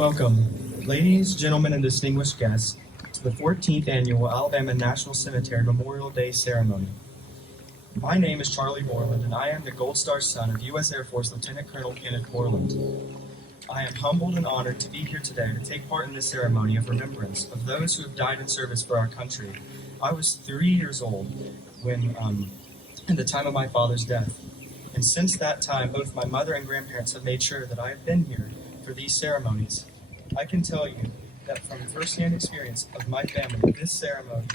Welcome, ladies, gentlemen, and distinguished guests, to the 14th Annual Alabama National Cemetery Memorial Day Ceremony. My name is Charlie Borland, and I am the Gold Star son of U.S. Air Force Lieutenant Colonel Kenneth Borland. I am humbled and honored to be here today to take part in this ceremony of remembrance of those who have died in service for our country. I was 3 years old when, at the time of my father's death, and since that time, both my mother and grandparents have made sure that I have been here for these ceremonies. I can tell you that from firsthand experience of my family, this ceremony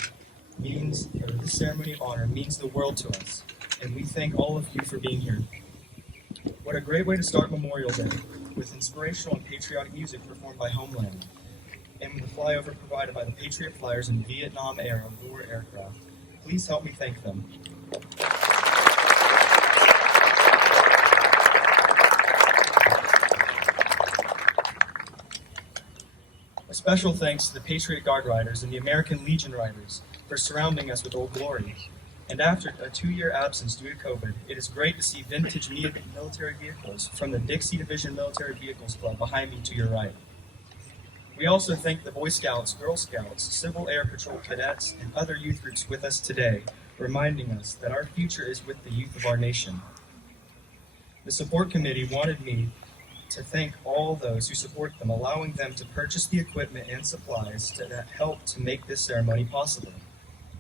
of honor means the world to us, and we thank all of you for being here. What a great way to start Memorial Day, with inspirational and patriotic music performed by Homeland, and with the flyover provided by the Patriot Flyers in Vietnam-era war aircraft. Please help me thank them. A special thanks to the Patriot Guard Riders and the American Legion Riders for surrounding us with Old Glory. And after a 2-year absence due to COVID, it is great to see vintage military vehicles from the Dixie Division Military Vehicles Club behind me to your right. We also thank the Boy Scouts, Girl Scouts, Civil Air Patrol cadets, and other youth groups with us today, reminding us that our future is with the youth of our nation. The support committee wanted me to thank all those who support them, allowing them to purchase the equipment and supplies that help to make this ceremony possible.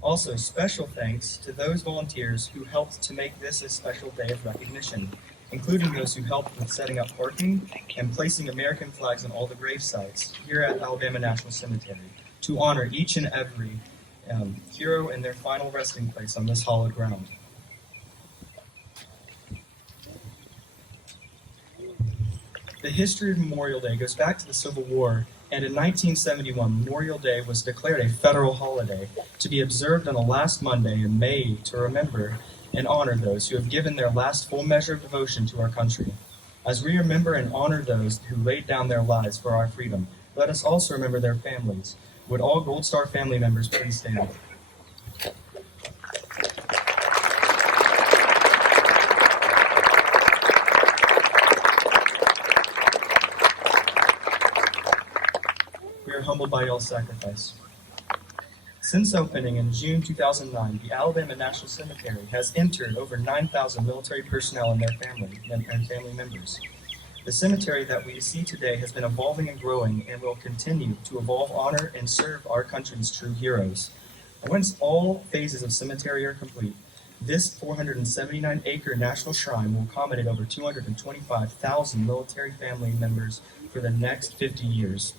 Also, special thanks to those volunteers who helped to make this a special day of recognition, including those who helped with setting up parking and placing American flags on all the grave sites here at Alabama National Cemetery to honor each and every hero in their final resting place on this hallowed ground. The history of Memorial Day goes back to the Civil War, and in 1971, Memorial Day was declared a federal holiday to be observed on the last Monday in May to remember and honor those who have given their last full measure of devotion to our country. As we remember and honor those who laid down their lives for our freedom, let us also remember their families. Would all Gold Star family members please stand? We are humbled by y'all's sacrifice. Since opening in June 2009, the Alabama National Cemetery has entered over 9,000 military personnel and their family members. The cemetery that we see today has been evolving and growing and will continue to evolve, honor, and serve our country's true heroes. And once all phases of cemetery are complete, this 479-acre national shrine will accommodate over 225,000 military family members for the next 50 years.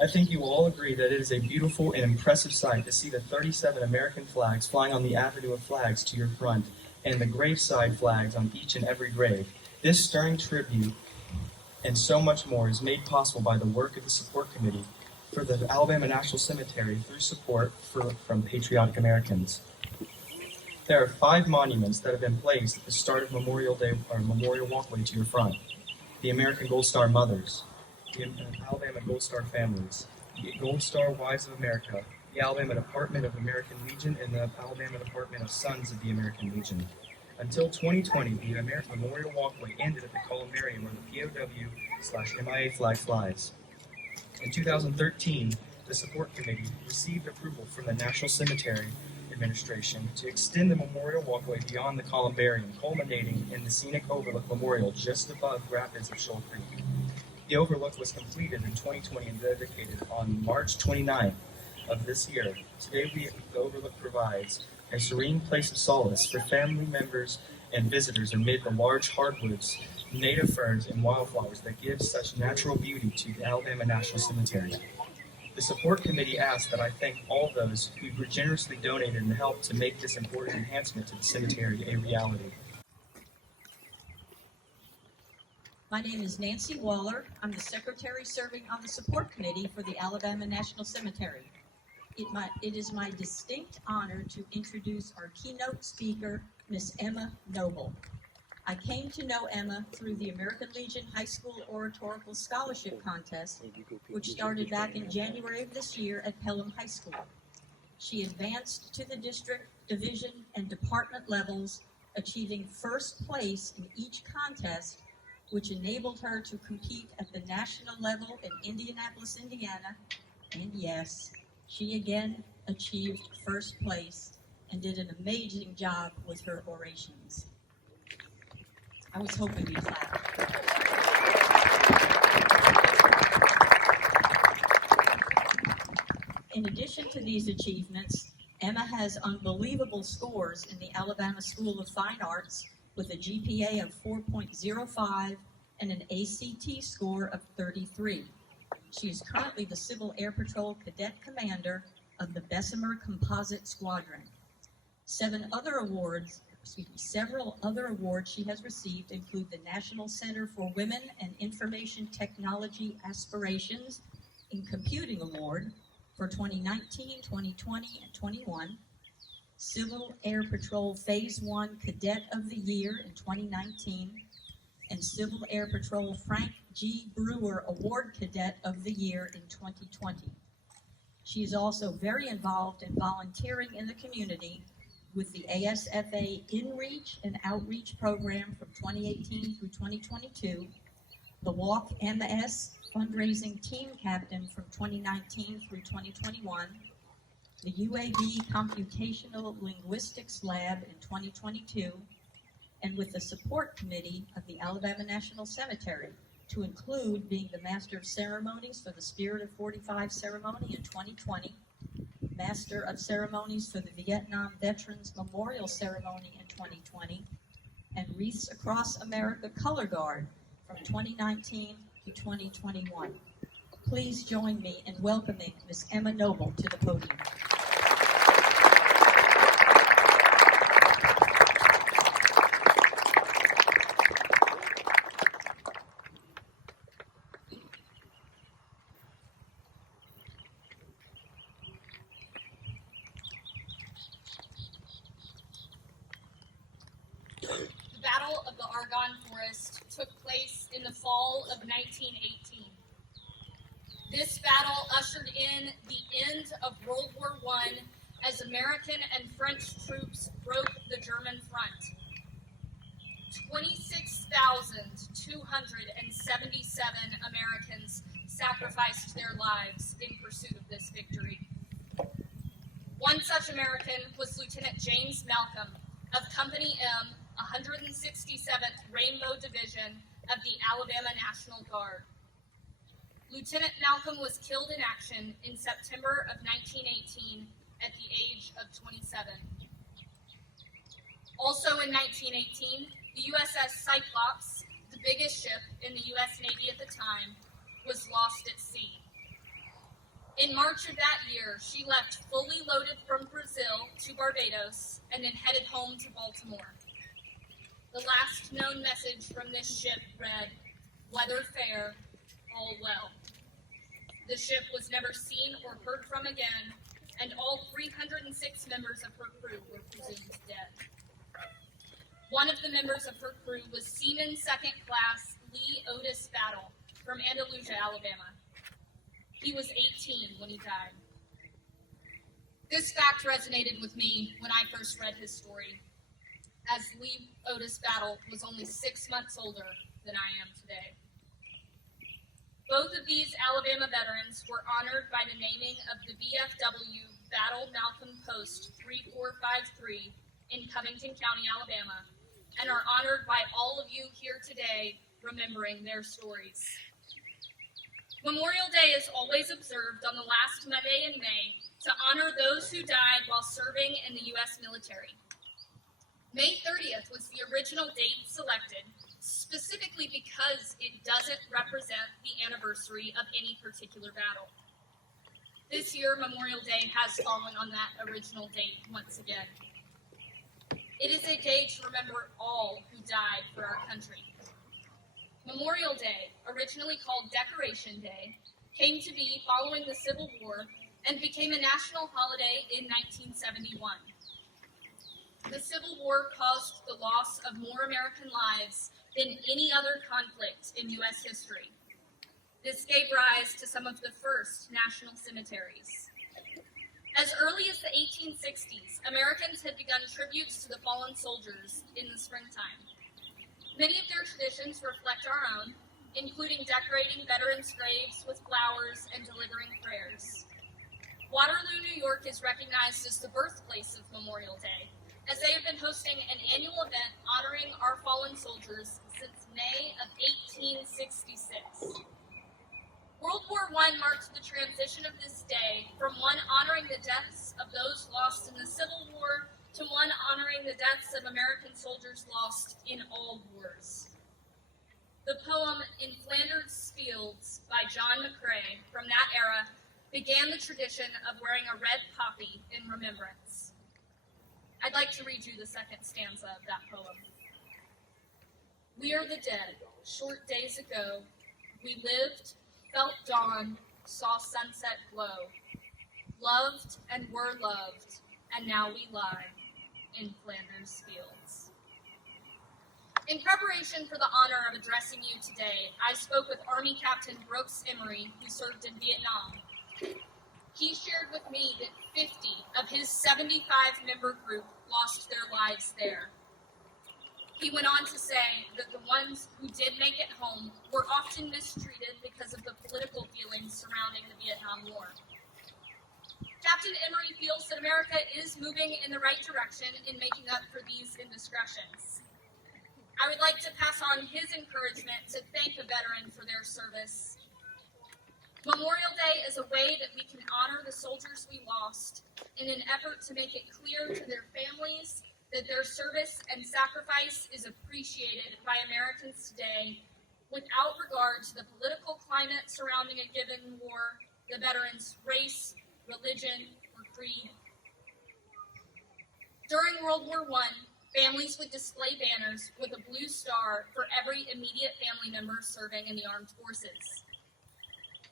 I think you will all agree that it is a beautiful and impressive sight to see the 37 American flags flying on the Avenue of Flags to your front and the graveside flags on each and every grave. This stirring tribute and so much more is made possible by the work of the support committee for the Alabama National Cemetery through support from patriotic Americans. There are 5 monuments that have been placed at the start of Memorial Day or Memorial Walkway to your front. The American Gold Star Mothers, the Alabama Gold Star Families, the Gold Star Wives of America, the Alabama Department of American Legion, and the Alabama Department of Sons of the American Legion. Until 2020, the American Memorial Walkway ended at the columbarium where the POW/MIA flag flies. In 2013, the support committee received approval from the National Cemetery Administration to extend the Memorial Walkway beyond the columbarium, culminating in the scenic Overlook Memorial just above rapids of Shoal Creek. The Overlook was completed in 2020 and dedicated on March 29th of this year. Today, the Overlook provides a serene place of solace for family members and visitors amid the large hardwoods, native ferns, and wildflowers that give such natural beauty to the Alabama National Cemetery. The support committee asks that I thank all those who generously donated and helped to make this important enhancement to the cemetery a reality. My name is Nancy Waller. I'm the secretary serving on the support committee for the Alabama National Cemetery. It is my distinct honor to introduce our keynote speaker, Miss Emma Noble. I came to know Emma through the American Legion High School Oratorical Scholarship Contest, which started back in January of this year at Pelham High School. She advanced to the district, division, and department levels achieving first place in each contest, which enabled her to compete at the national level in Indianapolis, Indiana. And yes, she again achieved first place and did an amazing job with her orations. I was hoping you'd clap. In addition to these achievements, Emma has unbelievable scores in the Alabama School of Fine Arts with a GPA of 4.05 and an ACT score of 33. She is currently the Civil Air Patrol Cadet Commander of the Bessemer Composite Squadron. Several other awards she has received include the National Center for Women and Information Technology Aspirations in Computing Award for 2019, 2020, and 21, Civil Air Patrol Phase 1 Cadet of the Year in 2019, and Civil Air Patrol Frank G. Brewer Award Cadet of the Year in 2020. She is also very involved in volunteering in the community with the ASFA In-Reach and Outreach program from 2018 through 2022, the Walk MS fundraising team captain from 2019 through 2021, the UAB Computational Linguistics Lab in 2022, and with the support committee of the Alabama National Cemetery, to include being the Master of Ceremonies for the Spirit of 45 ceremony in 2020, Master of Ceremonies for the Vietnam Veterans Memorial Ceremony in 2020, and Wreaths Across America Color Guard from 2019 to 2021. Please join me in welcoming Ms. Emma Noble to the podium. The Battle of the Argonne Forest took place in the fall of 1918. This battle ushered in the end of World War I as American and French troops broke the German front. 26,277 Americans sacrificed their lives in pursuit of this victory. One such American was Lieutenant James Malcolm of Company M, 167th Rainbow Division of the Alabama National Guard. Lieutenant Malcolm was killed in action in September of 1918 at the age of 27. Also in 1918, the USS Cyclops, the biggest ship in the U.S. Navy at the time, was lost at sea. In March of that year, she left fully loaded from Brazil to Barbados and then headed home to Baltimore. The last known message from this ship read, "Weather fair, all well." The ship was never seen or heard from again, and all 306 members of her crew were presumed dead. One of the members of her crew was Seaman Second Class Lee Otis Battle from Andalusia, Alabama. He was 18 when he died. This fact resonated with me when I first read his story, as Lee Otis Battle was only 6 months older than I am today. Both of these Alabama veterans were honored by the naming of the VFW Battle Malcolm Post 3453 in Covington County, Alabama, and are honored by all of you here today remembering their stories. Memorial Day is always observed on the last Monday in May to honor those who died while serving in the U.S. military. May 30th was the original date selected, specifically because it doesn't represent the anniversary of any particular battle. This year, Memorial Day has fallen on that original date once again. It is a day to remember all who died for our country. Memorial Day, originally called Decoration Day, came to be following the Civil War and became a national holiday in 1971. The Civil War caused the loss of more American lives than any other conflict in U.S. history. This gave rise to some of the first national cemeteries. As early as the 1860s, Americans had begun tributes to the fallen soldiers in the springtime. Many of their traditions reflect our own, including decorating veterans' graves with flowers and delivering prayers. Waterloo, New York is recognized as the birthplace of Memorial Day, as they have been hosting an annual event honoring our fallen soldiers since May of 1866. World War I marked the transition of this day from one honoring the deaths of those lost in the Civil War to one honoring the deaths of American soldiers lost in all wars. The poem In Flanders Fields by John McCrae from that era began the tradition of wearing a red poppy in remembrance. I'd like to read you the second stanza of that poem. We are the dead, short days ago. We lived, felt dawn, saw sunset glow, loved and were loved, and now we lie in Flanders Fields. In preparation for the honor of addressing you today, I spoke with Army Captain Brooks Emery, who served in Vietnam. He shared with me that 50 of his 75-member group lost their lives there. He went on to say that the ones who did make it home were often mistreated because of the political feelings surrounding the Vietnam War. Captain Emery feels that America is moving in the right direction in making up for these indiscretions. I would like to pass on his encouragement to thank a veteran for their service. Memorial Day is a way that we can honor the soldiers we lost in an effort to make it clear to their families that their service and sacrifice is appreciated by Americans today without regard to the political climate surrounding a given war, the veterans' race, religion, or creed. During World War I, families would display banners with a blue star for every immediate family member serving in the armed forces.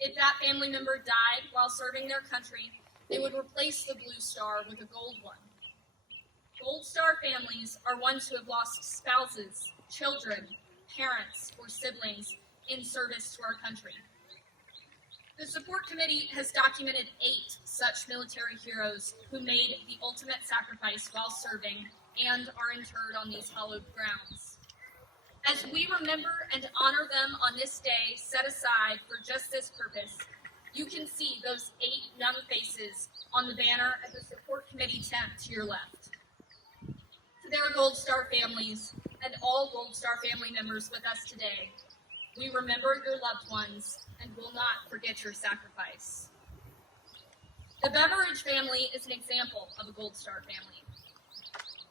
If that family member died while serving their country, they would replace the blue star with a gold one. Gold Star families are ones who have lost spouses, children, parents, or siblings in service to our country. The Support Committee has documented 8 such military heroes who made the ultimate sacrifice while serving and are interred on these hallowed grounds. As we remember and honor them on this day set aside for just this purpose, you can see those 8 young faces on the banner at the Support Committee tent to your left. To their Gold Star families and all Gold Star family members with us today, we remember your loved ones and will not forget your sacrifice. The Beveridge family is an example of a Gold Star family.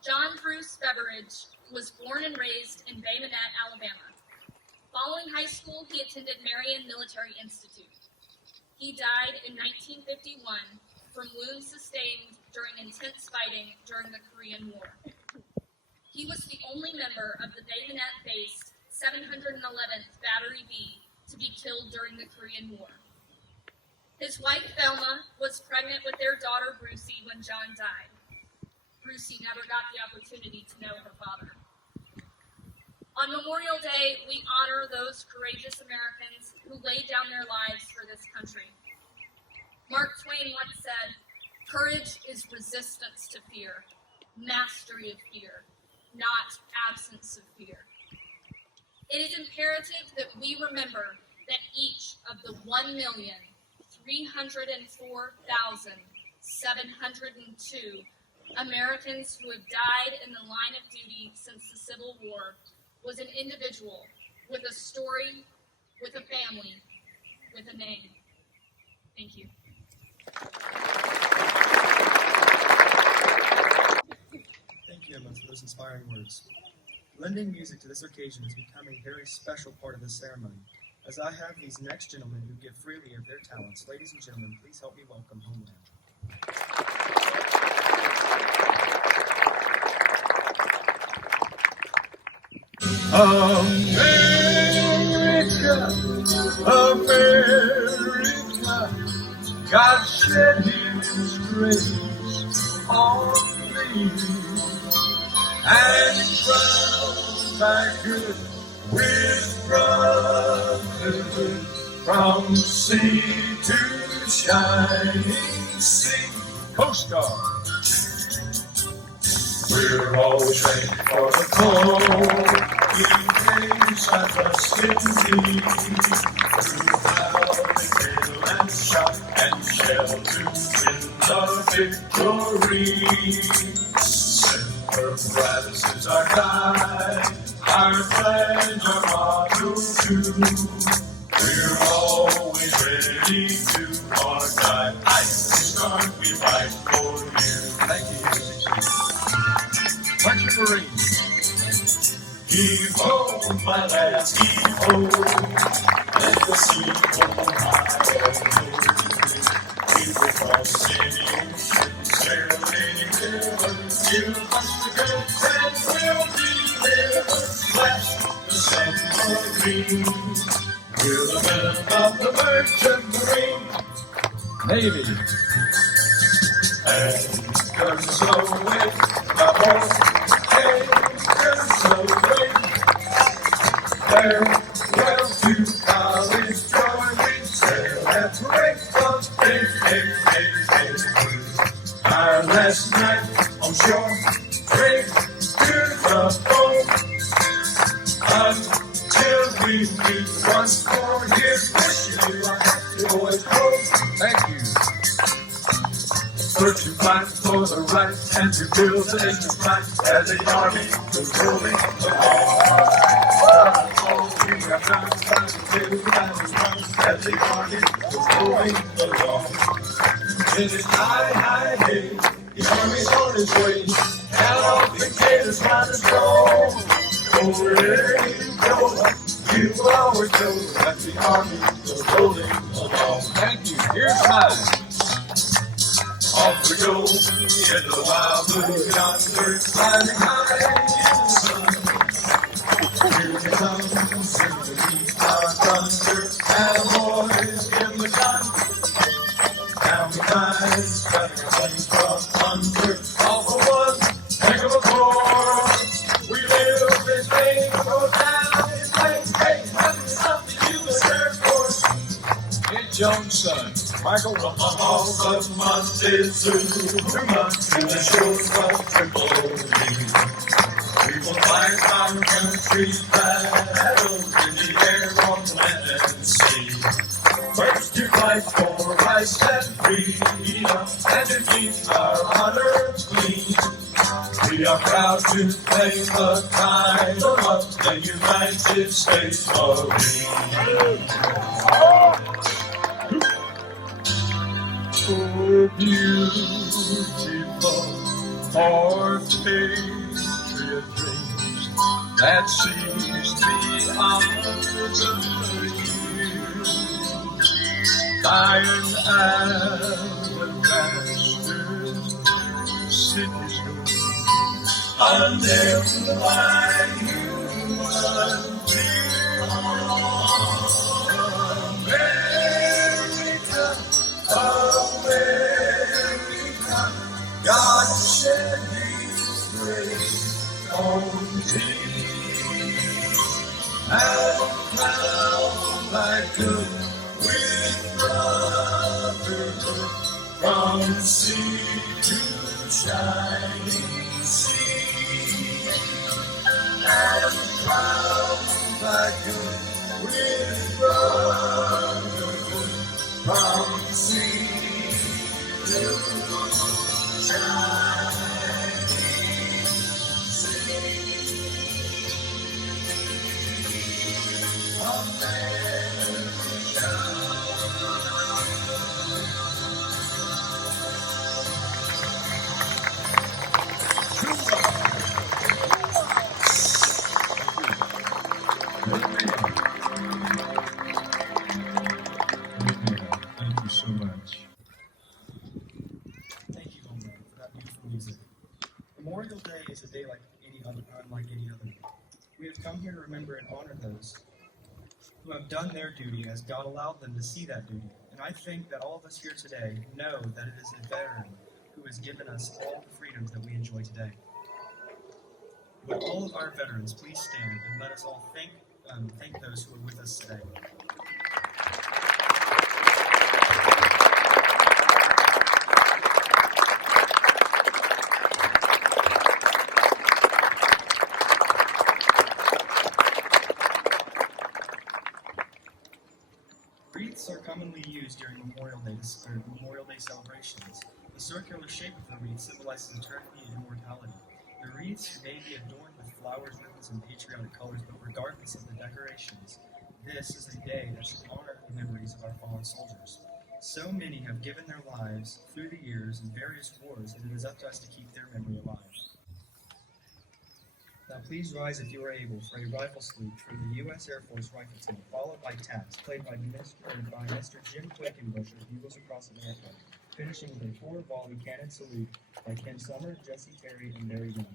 John Bruce Beveridge was born and raised in Bay Minette, Alabama. Following high school, he attended Marion Military Institute. He died in 1951 from wounds sustained during intense fighting during the Korean War. He was the only member of the Bay Minette-based 711th Battery B to be killed during the Korean War. His wife, Thelma, was pregnant with their daughter, Brucey, when John died. Brucey never got the opportunity to know her father. On Memorial Day, we honor those courageous Americans who laid down their lives for this country. Mark Twain once said, "Courage is resistance to fear, mastery of fear, not absence of fear." It is imperative that we remember that each of the 1,304,702 Americans who have died in the line of duty since the Civil War was an individual with a story, with a family, with a name. Thank you. Thank you, Emma, for those inspiring words. Lending music to this occasion has become a very special part of the ceremony. As I have these next gentlemen who give freely of their talents, ladies and gentlemen, please help me welcome Homeland. America, America, God shed His grace on me and crowned my good with brotherhood from sea to shining sea. Coast Guard. We're always ready for the call. In case I trust in thee. Throughout the hill and shout and shell to win the victory. Semper Paratus is our guide, our pledge, our motto too. We're always ready to our guide. I start, we fight for you. Thank you. Punch your Marines. Heave ho, my lads, heave ho. Let the sea go high. We will cross any ocean, sail any river. We'll bust the goods and we'll deliver. Flash the submarine. We're the men of the merchant marine. Navy. Anchors away, aboard. Anchors away. Farewell to college joy. We sail at breakfast. Hey, hey, hey, hey. Our last night on shore. Straight to the boat. Until we meet once more. Here's wishing you a happy boys' home. Thank you. Searching fight for the right and to build the nation's might as the army goes rolling along. We have done to build the battle's run as the army goes rolling along. It is high, high, hey, the army's on its way, and all the gators round its go. Wherever you go, you will always know that the army goes rolling along. Thank you. Here's mine. Off we go into the wild blue yonder, climbing high in the sun. Here we come, sing the beat our thunder, and boys in the gun. Down the rise, cutting our flames from under, all for one heck of a pour. We live this day, go down in flames, hey, having something you was there for. Hey, Jones' son. Michael, all the Montezuma to the shores of Tripoli. We will fight our country's battles in the air, on land and sea. First to fight for rights and freedom, and to keep our honor clean. We are proud to claim the title of the United States Marine. So beautiful for patriot dreams that sees beyond the years. Dying as the master's city's door, undimmed by human fear. America, God shed His grace on thee, and crowned thy good with brotherhood from sea to shining sea, and crowned thy good with brotherhood from sea to shining sea. America. Thank you so much. Thank you, Homeland, for that beautiful music. Memorial Day is a day like any other, unlike any other. We have come here to remember and honor those who have done their duty as God allowed them to see that duty. And I think that all of us here today know that it is a veteran who has given us all the freedoms that we enjoy today. Would all of our veterans please stand and let us all thank those who are with us today. used during Memorial Day celebrations. The circular shape of the wreath symbolizes eternity and immortality. The wreaths may be adorned with flowers, ribbons, and patriotic colors, but regardless of the decorations, this is a day that should honor the memories of our fallen soldiers. So many have given their lives through the years in various wars, and it is up to us to keep their memory alive. Now please rise if you are able for a rifle salute for the U.S. Air Force Rifle Team, followed by taps played by Mr. Jim Quakenbush of Bugles Across America, finishing with a 4-volley cannon salute by Ken Summer, Jesse Terry, and Barry Young.